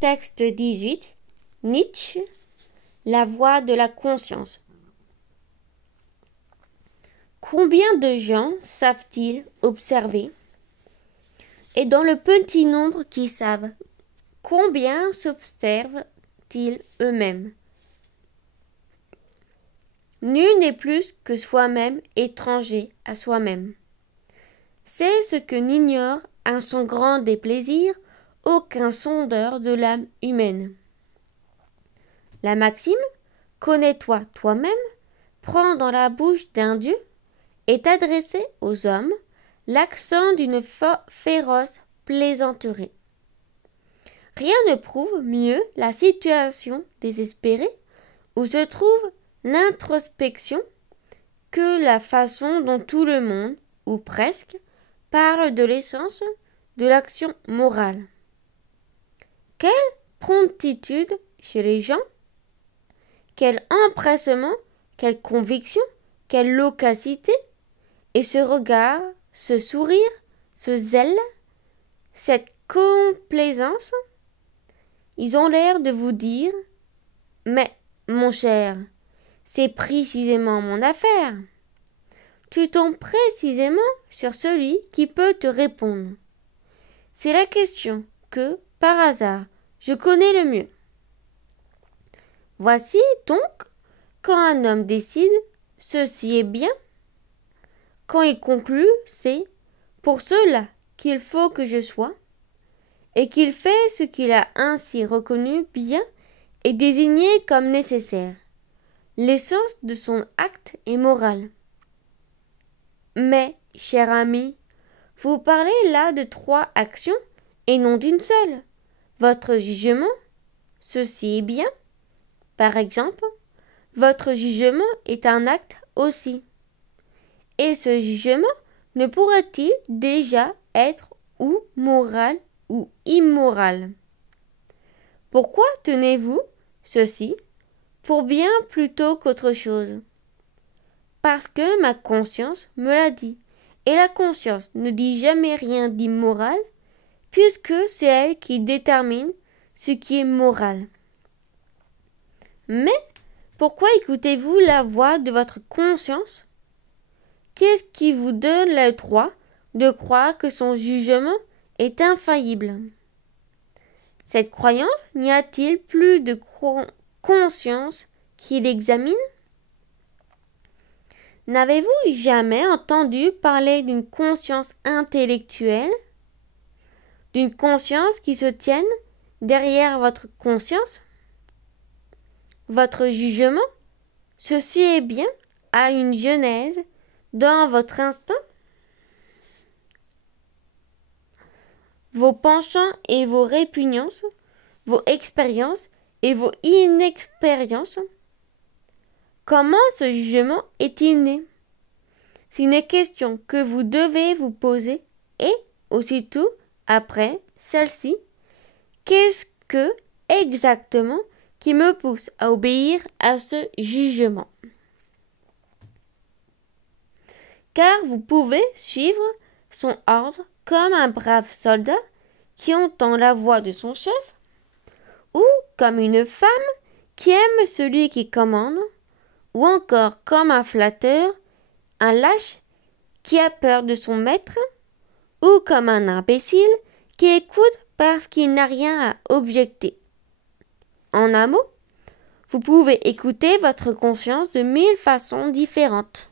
Texte 18. Nietzsche, la voix de la conscience. Combien de gens savent-ils observer? Et dans le petit nombre qui savent, combien s'observent-ils eux-mêmes? Nul n'est plus que soi-même étranger à soi-même. C'est ce que n'ignore, à son grand déplaisir, aucun sondeur de l'âme humaine. La maxime « Connais-toi toi-même » prend dans la bouche d'un dieu, est adressée aux hommes, l'accent d'une féroce plaisanterie. Rien ne prouve mieux la situation désespérée où se trouve l'introspection que la façon dont tout le monde, ou presque, parle de l'essence de l'action morale. Quelle promptitude chez les gens, quel empressement, quelle conviction, quelle loquacité, et ce regard, ce sourire, ce zèle, cette complaisance. Ils ont l'air de vous dire « Mais, mon cher, c'est précisément mon affaire. » Tu tombes précisément sur celui qui peut te répondre. C'est la question que, par hasard, je connais le mieux. Voici donc, quand un homme décide, ceci est bien. Quand il conclut, c'est pour cela qu'il faut que je sois, et qu'il fait ce qu'il a ainsi reconnu bien et désigné comme nécessaire. L'essence de son acte est morale. Mais, cher ami, vous parlez là de 3 actions et non d'une seule. Votre jugement, ceci est bien. Par exemple, votre jugement est un acte aussi. Et ce jugement ne pourrait-il déjà être ou moral ou immoral? Pourquoi tenez-vous ceci pour bien plutôt qu'autre chose? Parce que ma conscience me l'a dit, et la conscience ne dit jamais rien d'immoral, puisque c'est elle qui détermine ce qui est moral. Mais pourquoi écoutez-vous la voix de votre conscience? Qu'est-ce qui vous donne le droit de croire que son jugement est infaillible? Cette croyance, n'y a-t-il plus de conscience qui l'examine? N'avez-vous jamais entendu parler d'une conscience intellectuelle, d'une conscience qui se tienne derrière votre conscience? Votre jugement, ceci est bien, a une genèse dans votre instinct. Vos penchants et vos répugnances, vos expériences et vos inexpériences. Comment ce jugement est-il né? C'est une question que vous devez vous poser et, aussitôt, après celle-ci, qu'est-ce que, exactement, qui me pousse à obéir à ce jugement? Car vous pouvez suivre son ordre comme un brave soldat qui entend la voix de son chef, ou comme une femme qui aime celui qui commande, ou encore comme un flatteur, un lâche qui a peur de son maître, ou comme un imbécile qui écoute parce qu'il n'a rien à objecter. En un mot, vous pouvez écouter votre conscience de 1000 façons différentes.